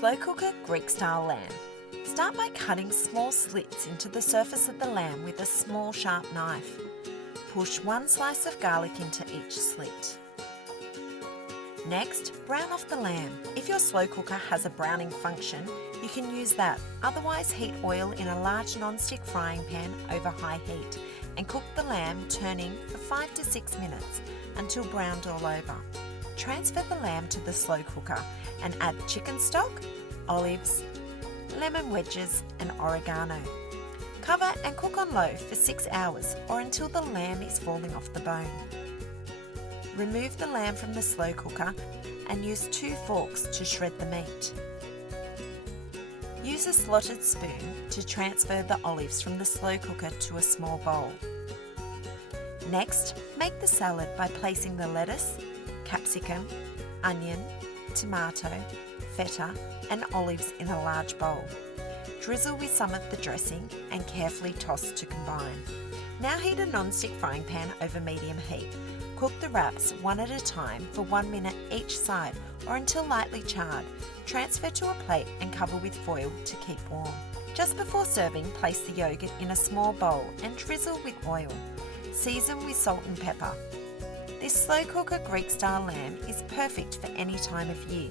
Slow cooker Greek style lamb. Start by cutting small slits into the surface of the lamb with a small sharp knife. Push one slice of garlic into each slit. Next, brown off the lamb. If your slow cooker has a browning function, you can use that. Otherwise, heat oil in a large non-stick frying pan over high heat and cook the lamb, turning for 5 to 6 minutes until browned all over. Transfer the lamb to the slow cooker and add chicken stock, olives, lemon wedges and oregano. Cover and cook on low for 6 hours or until the lamb is falling off the bone. Remove the lamb from the slow cooker and use 2 forks to shred the meat. Use a slotted spoon to transfer the olives from the slow cooker to a small bowl. Next, make the salad by placing the lettuce, capsicum, onion, tomato, feta and olives in a large bowl. Drizzle with some of the dressing and carefully toss to combine. Now heat a non-stick frying pan over medium heat. Cook the wraps one at a time for 1 minute each side or until lightly charred. Transfer to a plate and cover with foil to keep warm. Just before serving, place the yoghurt in a small bowl and drizzle with oil. Season with salt and pepper. This slow cooker Greek style lamb is perfect for any time of year.